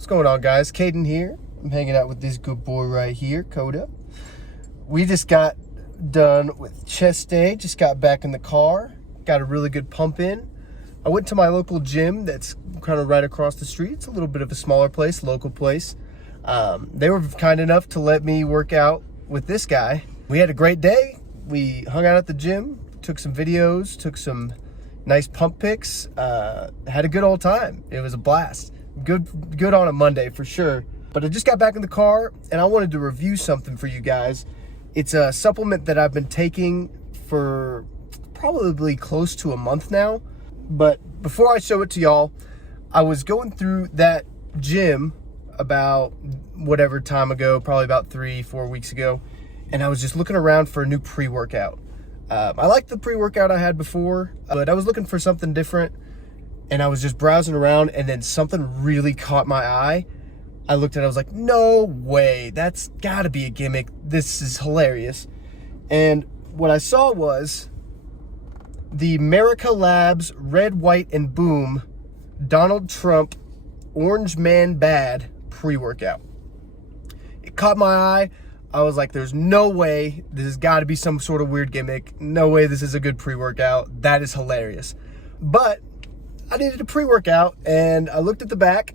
What's going on, guys? Caden here. I'm hanging out with this good boy right here, Coda. We just got done with chest day, just got back in the car, got a really good pump in. I went to my local gym that's kind of right across the street. It's a little bit of a smaller place, local place. They were kind enough to let me work out with this guy. We had a great day. We hung out at the gym, took some videos, took some nice pump pics, had a good old time. It was a blast. Good on a Monday for sure. But I just got back in the car and I wanted to review something for you guys. It's a supplement that I've been taking for probably close to a month now. But before I show it to y'all, I was going through that gym about whatever time ago, probably about 3-4 weeks ago, and I was just looking around for a new pre-workout. I liked the pre-workout I had before, but I was looking for something different, and I was just browsing around, and then something really caught my eye. I looked at it, I was like, no way, that's gotta be a gimmick. This is hilarious. And what I saw was the Merica Labz Red, White, and Boom Donald Trump Orange Man Bad pre-workout. It caught my eye. I was like, there's no way, this has got to be some sort of weird gimmick. No way this is a good pre-workout. That is hilarious. But I needed a pre-workout, and I looked at the back.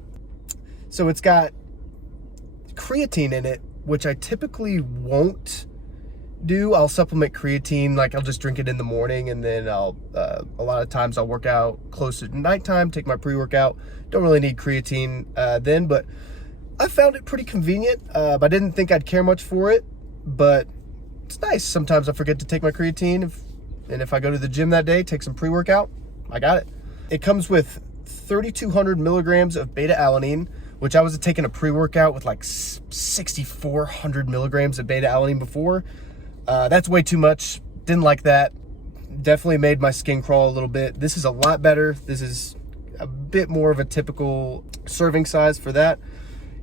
So it's got creatine in it, which I typically won't do. I'll supplement creatine, like I'll just drink it in the morning, and then I'll a lot of times I'll work out closer to nighttime, take my pre-workout. Don't really need creatine then, but I found it pretty convenient. I didn't think I'd care much for it, but it's nice. Sometimes I forget to take my creatine, and if I go to the gym that day, take some pre-workout, I got it. It comes with 3,200 milligrams of beta-alanine, which I was taking a pre-workout with like 6,400 milligrams of beta-alanine before. That's way too much. Didn't like that. Definitely made my skin crawl a little bit. This is a lot better. This is a bit more of a typical serving size for that.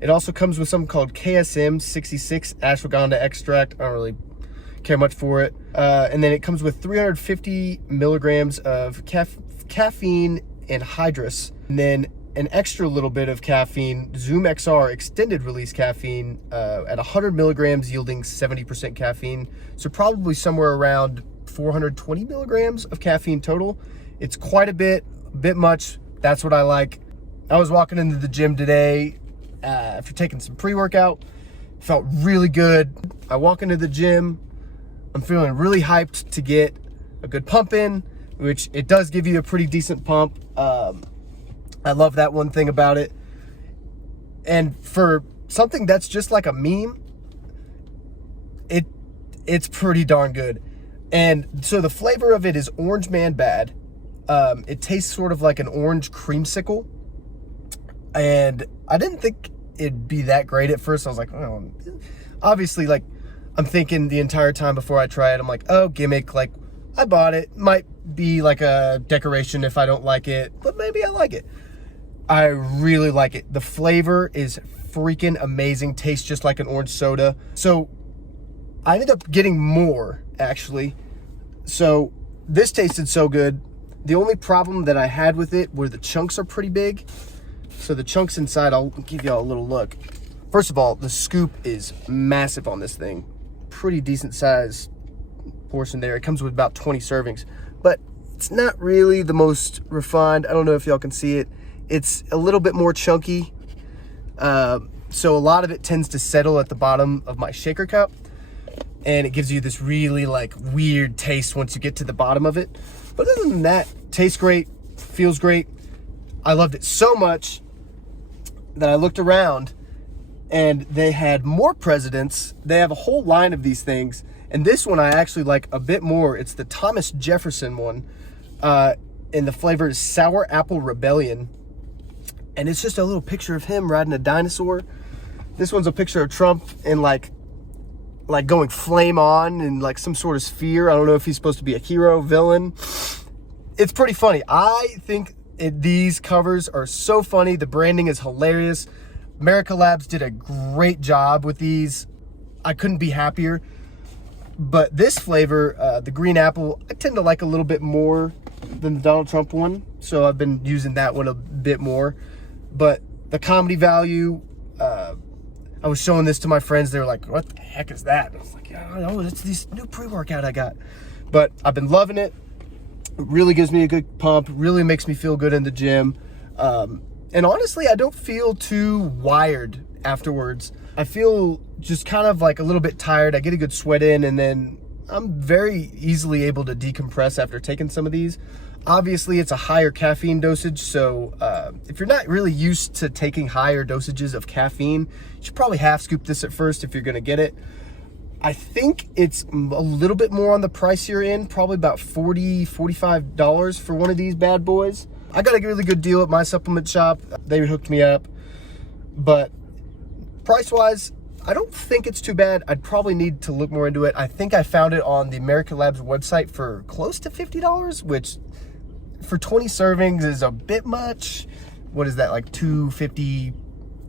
It also comes with something called KSM 66 ashwagandha extract. I don't really care much for it. And then it comes with 350 milligrams of caffeine anhydrous, and then an extra little bit of caffeine, Zoom XR extended release caffeine at 100 milligrams, yielding 70% caffeine. So probably somewhere around 420 milligrams of caffeine total. It's quite a bit much. That's what I like. I was walking into the gym today after taking some pre-workout. Felt really good. I walk into the gym. I'm feeling really hyped to get a good pump in, which it does give you a pretty decent pump. I love that one thing about it. And for something that's just like a meme, it's pretty darn good. And so the flavor of it is Orange Man Bad. It tastes sort of like an orange creamsicle. And I didn't think it'd be that great at first. I was like, oh, obviously, like, I'm thinking the entire time before I try it, I'm like, oh, gimmick, like, I bought it. Might be like a decoration if I don't like it, but maybe I like it. I really like it. The flavor is freaking amazing. Tastes just like an orange soda. So I ended up getting more, actually. So this tasted so good. The only problem that I had with it were the chunks are pretty big. So the chunks inside, I'll give y'all a little look. First of all, the scoop is massive on this thing. Pretty decent size portion there. It comes with about 20 servings, but it's not really the most refined. I don't know if y'all can see it. It's a little bit more chunky. So a lot of it tends to settle at the bottom of my shaker cup, and it gives you this really like weird taste once you get to the bottom of it. But other than that, tastes great, feels great. I loved it so much that I looked around and they had more presidents. They have a whole line of these things. And this one I actually like a bit more. It's the Thomas Jefferson one. And the flavor is Sour Apple Rebellion. And it's just a little picture of him riding a dinosaur. This one's a picture of Trump and like going flame on in like some sort of sphere. I don't know if he's supposed to be a hero, villain. It's pretty funny. I think these covers are so funny. The branding is hilarious. Merica Labz did a great job with these. I couldn't be happier. But this flavor, the green apple, I tend to like a little bit more than the Donald Trump one. So I've been using that one a bit more. But The comedy value, I was showing this to my friends. They were like, what the heck is that? And I was like, yeah, I don't know. It's this new pre-workout I got. But I've been loving it. It really gives me a good pump. Really makes me feel good in the gym. And honestly, I don't feel too wired afterwards. I feel just kind of like a little bit tired. I get a good sweat in, and then I'm very easily able to decompress after taking some of these. Obviously, it's a higher caffeine dosage, so if you're not really used to taking higher dosages of caffeine, you should probably half scoop this at first if you're gonna get it. I think it's a little bit more on the pricier end, probably about $40, $45 for one of these bad boys. I got a really good deal at my supplement shop. They hooked me up, but price-wise, I don't think it's too bad. I'd probably need to look more into it. I think I found it on the Merica Labz website for close to $50, which for 20 servings is a bit much. What is that, like $2.50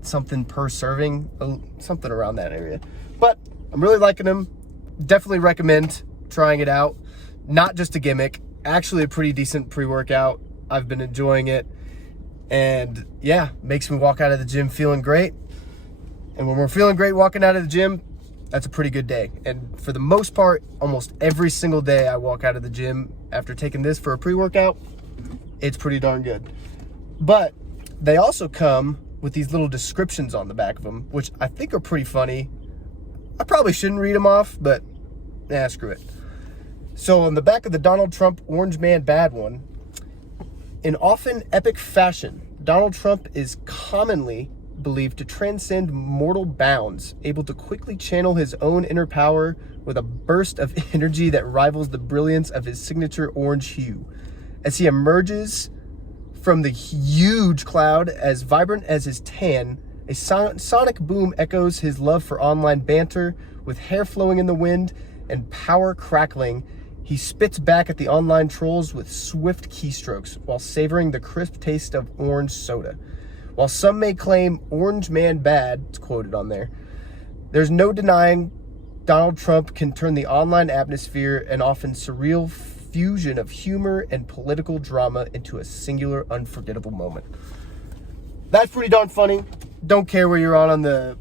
something per serving? Something around that area. But I'm really liking them. Definitely recommend trying it out. Not just a gimmick, actually a pretty decent pre-workout. I've been enjoying it, and yeah, makes me walk out of the gym feeling great. And when we're feeling great walking out of the gym, that's a pretty good day. And for the most part, almost every single day I walk out of the gym after taking this for a pre-workout, it's pretty darn good. But they also come with these little descriptions on the back of them, which I think are pretty funny. I probably shouldn't read them off, but screw it. So on the back of the Donald Trump Orange Man Bad one, in often epic fashion, Donald Trump is commonly believed to transcend mortal bounds, able to quickly channel his own inner power with a burst of energy that rivals the brilliance of his signature orange hue. As he emerges from the huge cloud as vibrant as his tan, a sonic boom echoes his love for online banter. With hair flowing in the wind and power crackling, he spits back at the online trolls with swift keystrokes while savoring the crisp taste of orange soda. While some may claim Orange Man Bad, it's quoted on there, there's no denying Donald Trump can turn the online atmosphere and often surreal fusion of humor and political drama into a singular, unforgettable moment. That's pretty darn funny. Don't care where you're on the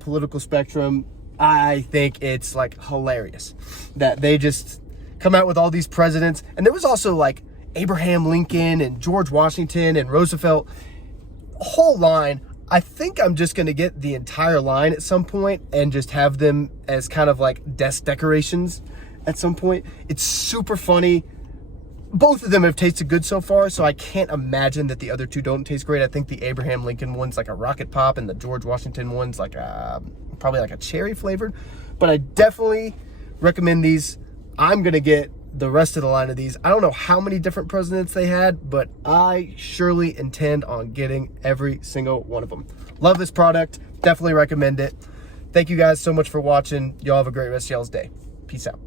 political spectrum. I think it's like hilarious that they just come out with all these presidents. And there was also like Abraham Lincoln and George Washington and Roosevelt, a whole line. I think I'm just going to get the entire line at some point and just have them as kind of like desk decorations at some point. It's super funny. Both of them have tasted good so far, so I can't imagine that the other two don't taste great. I think the Abraham Lincoln one's like a rocket pop and the George Washington one's like probably like a cherry flavored. But I definitely recommend these. I'm going to get the rest of the line of these. I don't know how many different presidents they had, but I surely intend on getting every single one of them. Love this product. Definitely recommend it. Thank you guys so much for watching. Y'all have a great rest of y'all's day. Peace out.